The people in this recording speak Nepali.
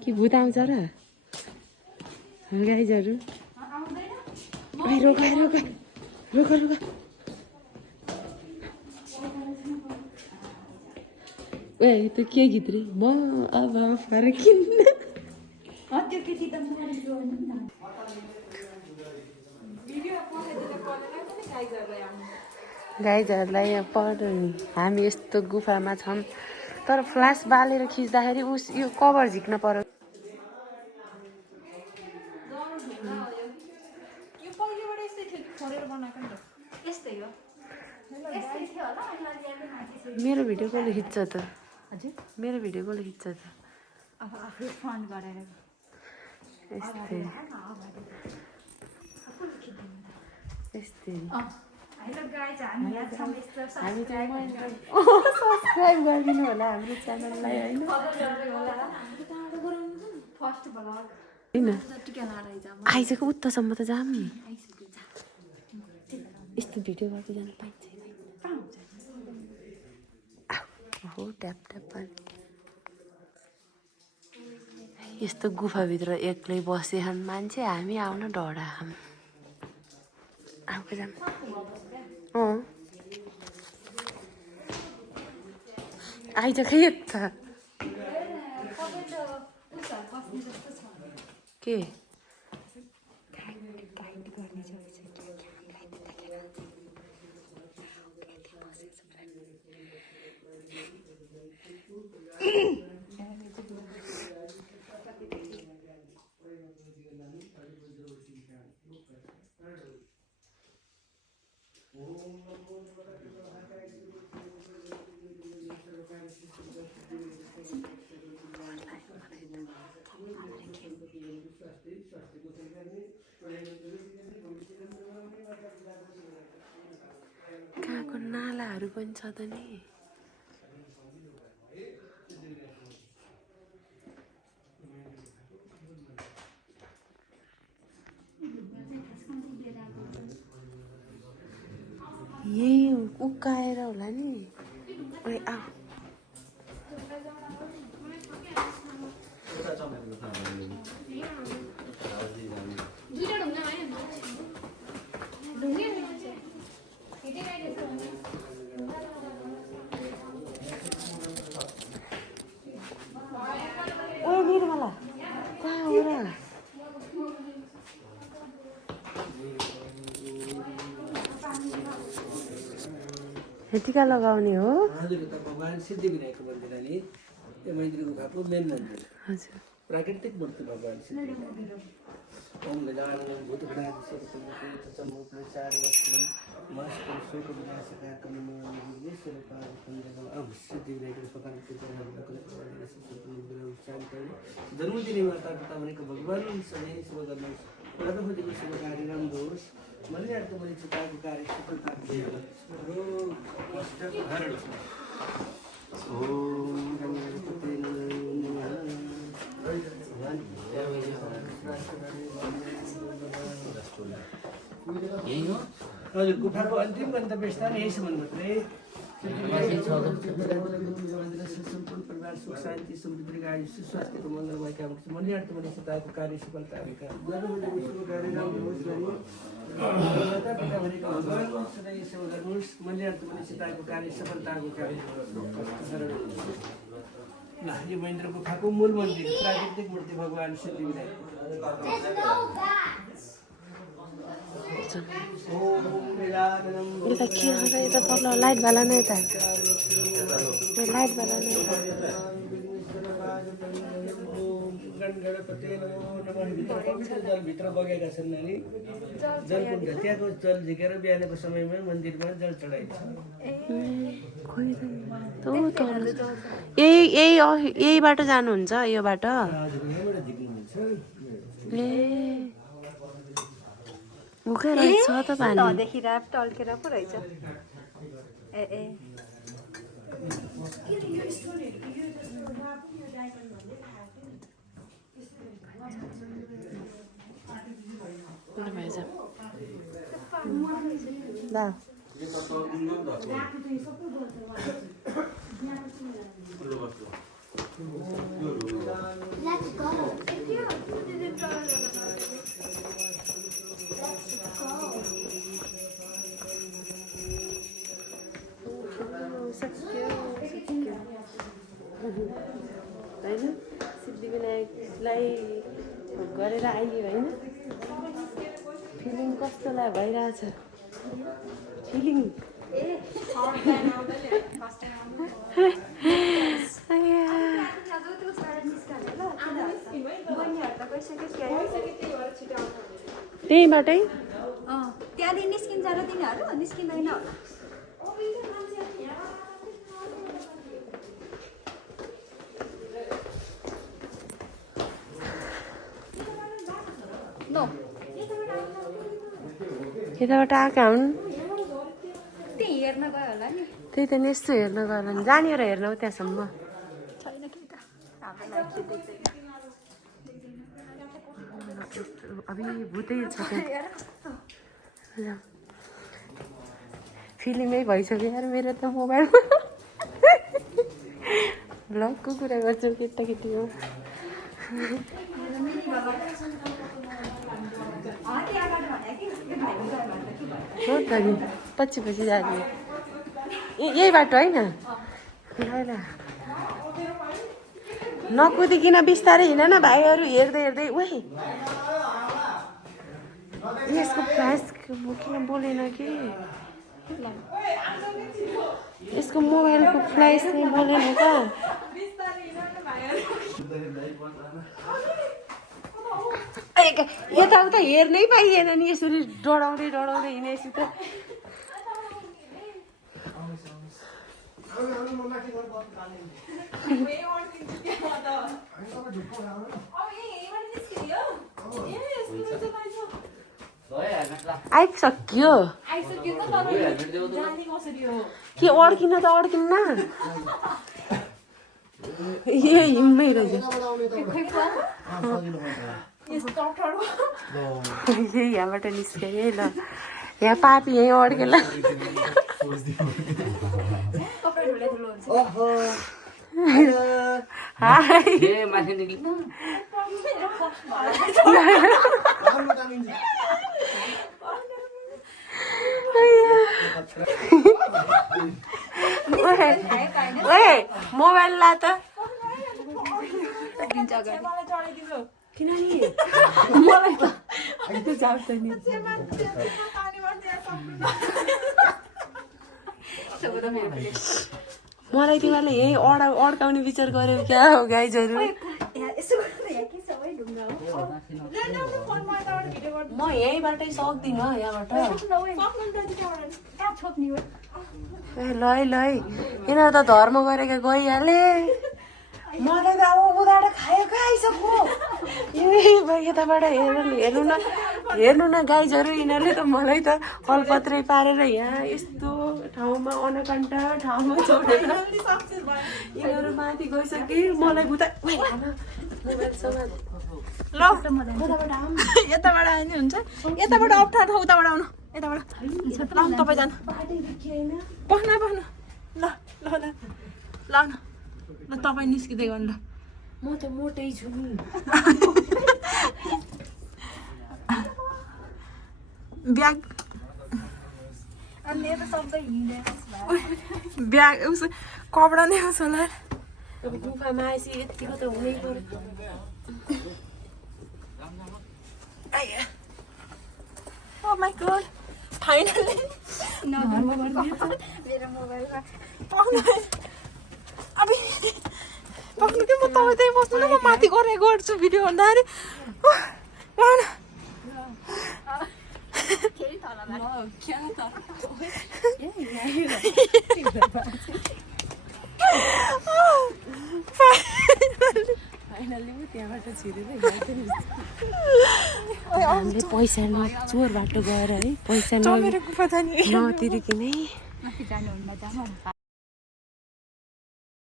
कि भूत आउँछ र गाइजहरू रोक रोक रोक रोक ए त्यो के गीत रे म अब फर्किन्न त्यो केटी त गाइजहरूलाई यहाँ पढ्नु नि हामी यस्तो गुफामा छौँ तर फ्ल्यास बालेर खिच्दाखेरि उस यो कभर झिक्न पर्यो मेरो भिडियो कसले खिच्छ त हजुर मेरो भिडियो कसले खिच्छ त अब आफू फन्ड गरेर यस्तै यस्तै हेलो गाइज हामी यहाँ छौँ यस्तो हामी सब्सक्राइब गरिदिनु होला हाम्रो च्यानललाई होइन फर्स्ट ब्लग होइन आइजको उतासम्म त जाऊँ नि यस्तो भिडियो गर्दै जानु पाइन्छ हो ट्याप ट्याप पानी यस्तो गुफाभित्र एक्लै बसेछन् मान्छे हामी आउन डरा आएको जाम आइज खै यता के कहाँको नालाहरू पनि छ त नि यही उकाएर होला नि ओए आ ओए निर्मला कहाँ हो र टिका लगाउने हो हजुर त भगवान सिद्धिविनायक मन्दिर नि त्यो मन्दिर गुफाको मेन मन्दिर हजुर प्राकृतिक मूर्ति भगवान सिद्धिविनायक ओम गजाननं भूतगणाधिसेवितं मास्तं शोकविनाशकारकं सिद्धिविनायक जन्मदिने माता पिता भनेको भगवान सधैँ शुभ गर्नुहोस् गर्न खोजेको शुभ कार्य राम्रो होस् मैले अर्को मैले चिताएको कार्य सफलता हजुर गुफाको अन्तिम गन्तव्य स्थान यहीसम्म मात्रै सम्पूर्ण परिवार सुख शान्ति समृद्धि आयुष्य स्वास्थ्यको मङ्गलमय कामना मन्दिरार्थ मैले चिताएको कार्य सफलता माता पिता भनेको भगवान सधैँ सेवा गर्नुहोस् मन्दिरार्थ मैले चिताएको कार्य सफलताको कार्य ल यो महेन्द्र गुफाको मूल मन्दिर प्राकृतिक मूर्ति भगवान सिद्धिविनायक यता के हो र यता पर्ल लाइट वाला नै त लाइट वाला नै जलभित्र बगेका छन् नानी जलकुण्ड त्यहाँको जल झिकेर बिहानको समयमा मन्दिरमा जल चढाइन्छ यही बाटो जानुहुन्छ यो बाटो ए उकै रहेछ त पानी देखिरहेको टल्केर पो रहेछ ए ए होइन सिद्धिविनायकलाई गरेर आइयो होइन फिलिङ कस्तोलाई भइरहेछ फिलिङ त्यहीँबाटै त्यहाँदेखि निस्किन्छ र तिनीहरू निस्किँदैन होला यताबाट आएका हुन् त्यही हेर्न गयो होला नि त्यही त नि यस्तो हेर्न गयो भने जाने र हेर्न हो त्यहाँसम्म छैन कि त हामीलाई अभि भूतै छ त्यहाँ फिल्मै भइसक्यो यार मेरो त मोबाइलमा भ्लगको कुरा गर्छु केटाकेटी हो हो त नि पछि पछि जाने यही बाटो होइन ल नकुदिकन बिस्तारै हिँड न भाइहरू हेर्दै हेर्दै उही यसको फ्ल्यास किन बोलेन कि यसको मोबाइलको फ्ल्यास चाहिँ बोलेन त यताउता हेर्नै पाइएन नि यसरी डढाउँदै डढाउँदै हिँडेपछि त आइसक्यो के अड्किन त अड्किन्न ए हिँड्मै रहेछ यहाँबाट निस्क्यो है ल यहाँ पापी यहीँ अड्केल मोबाइल ला त किन नि मलाई त जान्छ नि मलाई तिमीहरूले यही अड्काउने विचार गर्यो क्या हो गाइजहरू म यहीँबाटै सक्दिनँ यहाँबाट ए ल ल यिनीहरू त धर्म गरेर गइहाले मलाई त अब उदाएर खायो आइसक्यो यताबाट हेर्नु न गाइजहरू यिनीहरूले त मलाई त अलपत्रै पारेर यहाँ यस्तो ठाउँमा अनकन्टा ठाउँमा छोडेर यिनीहरू माथि गइसके मलाई उता ल यताबाट आयो नि हुन्छ यताबाट अप्ठ्यारो ठाउँ उताबाट आउनु यताबाट ल तपाईँ जानु बस्नु बस्नु ल ल ल ल ल तपाईँ निस्किँदै गर्नु ल म त मोटै छु नि ब्याग ब्याग उस कपडा नै आउँछ होला अब गुफामा आएपछि यतिको त हुनै पर्यो Oh my god! Finally! मेरो मोबाइलमा अब पक्नु के म तपाईँ त्यही बस्नु न म माथि गरेर गर्छु भिडियो भन्दाखेरि फाइनली म त्यहाँबाट छिरेर हामीले पैसा चोर बाटो गएर है पैसा नतिरिकनै